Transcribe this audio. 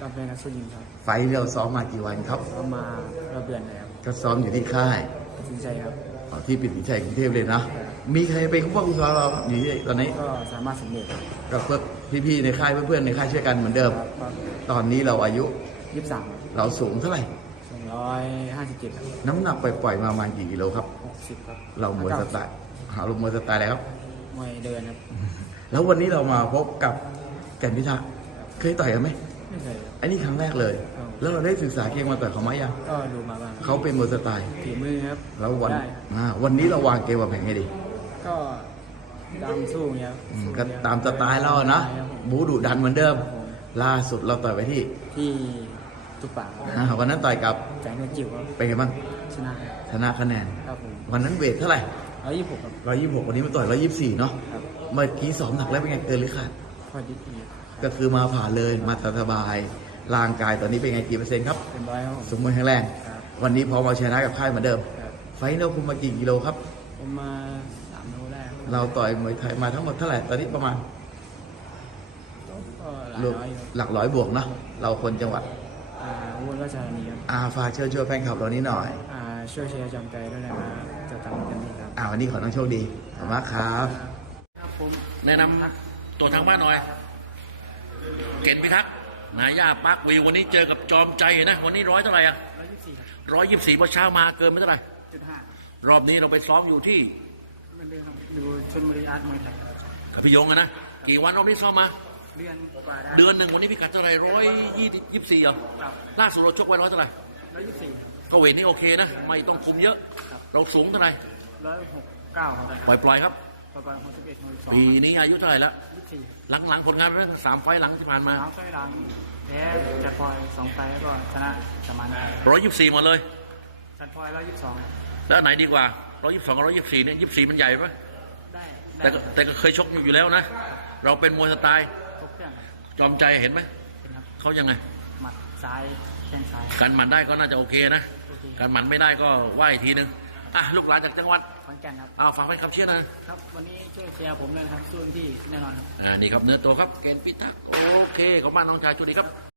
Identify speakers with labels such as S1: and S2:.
S1: ก็เป็นนักสู้ยิงครับ
S2: ไฟล์เราซ้อมมากี่วันครับ
S1: ก็มาเราเดือนเลยครับ
S2: ก็ซ้อมอยู่ที่ค่าย
S1: ตัดสินใจครับ
S2: ที่ปิ่นสินชัยกรุงเทพเลยนะ มีใครเป็นผู้ฝึกสอนเราอยู่ที่ตอนนี้
S1: ก็สามารถสำเร็จ
S2: ก็เพื่อพี่ๆในค่ายเพื่อนๆในค่ายช่วยกันเหมือนเดิม
S1: ครับ
S2: ตอนนี้เราอายุ
S1: 23
S2: เราสูงเท่าไหร่
S1: 257ครับ
S2: น้ำหนักปล่อยๆมาประมาณกี่กิโลครับ
S1: 60ครับ
S2: เรามวยสไตล์เรามวยสไตล์อะไรครับ
S1: มวยเดินครับ
S2: แล้ววันนี้เรามาพบกับแก่นพิทักษ์เคยต่อยกันไหม
S1: ไม่เคยครับ
S2: อันนี้ครั้งแรกเลย
S1: ครับ
S2: แล้วเราได้ศึกษาเกมมาต่อยเขาไหมยัง
S1: ก็ดูมาบ้าง
S2: เขาเป็นมวยสไตล์
S1: ฝีมือครับ
S2: แล้ววัน
S1: ได้
S2: วันนี้เราวางเกมวางแผนให้ดี
S1: ก็ดำสู้เงี้ยครับ
S2: ก็ตามสไตล์เราอะนะ
S1: ใช่ครับผม
S2: บูดุดันเหมือนเดิม
S1: ครับผม
S2: ล่าสุดเราต่อยไปที่
S1: ที่ตุกปากครับ
S2: วันนั้นต่อยกับ
S1: แสงเงินจิ๋วครับ
S2: เป็นไงบ้าง
S1: ชนะครับ
S2: ชนะคะแนน
S1: ครับผม
S2: วันนั้นเวทเท่าไหร่
S1: 126ครับ
S2: 126วันนี้มาต่อย124เนาะ
S1: ครับ
S2: เมื่อกี้ซ้อมหนักแล้วเป็นไงเกินหรือขาด
S1: พอดีอีก
S2: ก็คือมาผ่านเลยมาสบายร่างกายตอนนี้เป็นไงกี่เปอร์เซ็นต์ครับ
S1: เป็นร้อยครับผม
S2: สมบูรณ์แข็งแรง
S1: ครับ
S2: วันนี้พอมาชนะกับค่ายเหมือนเดิม
S1: ครับ
S2: ไฟท์เราคุมมากี่กิโลครับ
S1: ผมมา3 โลแรกครับ
S2: เราต่อยมวยไทยมาทั้งหมดเท่าไหร่ตอนนี้ประมาณ
S1: ก็หลายร้อยครับ
S2: หลักร้อยบวกเนาะเราคนจังหวัด
S1: อุบลราชธานีครับ
S2: ฝากเชิญชวนแฟนคลับเรานี้หน่อย
S1: ช่วยเชียร์จำใจด้วยนะครับจะทำเต็มที่ครับ
S2: วันนี้ขอน้องโชคดีขอบคุณมากครับ
S1: ครับผม
S3: แนะนำตัวทางบ้านหน่อย เก่นพิทักษ์นายาปาร์ควิววันนี้เจอกับจอมใจนะ วันนี้ร้อยเท่าไหร่อ่ะ
S1: 124ครับ
S3: 124พอเช้ามาเกินไปเท่าไหร่
S1: 5
S3: รอบนี้เราไปซ้อมอยู่ที่
S1: เหมือนเดิมครับดูชลบุรีอาร์ตมวยไทย
S3: กับพี่ยงอะนะ กี่วันรอบนี้ซ้อมมา
S1: เดือนกว่าได้
S3: เดือนหนึ่งวันนี้พิกัดเท่าไหร่124เหรอ
S1: ครับ
S3: ล่าสุดเราชกไว้ร้อยเท่าไหร่
S1: 124
S3: ก็เวทนี่โอเคนะ ไม่ต้องคุมเยอะ เราสูงเท่าไหร่
S1: 169ครับ
S3: ปล่อยๆครับ
S1: ประมาณ61
S3: ปีนี้อายุเท่าไหร่ละ
S1: 62
S3: หลังๆผลงานเรื่อง3 ไฟล์หลังที่ผ่านมา
S1: 3 ไฟล์หลังแพ้จัดพลอย2 ไฟล์แล้วก็ชนะสมานได้
S3: 124หมดเลย
S1: จัดพลอย122
S3: แล้วอันไหนดีกว่า122กับ124เนี่ย24มันใหญ่ปะ
S1: ได้
S3: แต่ก็เคยชกอยู่แล้วนะ เราเป็นมวยสไตล์
S1: ทุกเครื่อง
S3: จอมใจเห็นไหม
S1: ครับ
S3: เขายังไง
S1: หมัดซ้ายแข้งซ้าย
S3: การหมันได้ก็น่าจะโอเคนะ
S1: โอเค
S3: การหมันไม่ได้ก็ไหวอีกทีนึงลูกหลานจากจังหวัด
S1: ขอนแก่นครับ
S3: ฝากให้คำเชียร์นะครับ
S1: วันนี้ช่วยเชียร์ผมด้วยนะครับสู้ที่แน่นอนครับ
S3: นี่ครับเนื้อตัวครับเกณฑ์พิทักษ์โอเคขอบคุณมากน้องชายชุดีครับ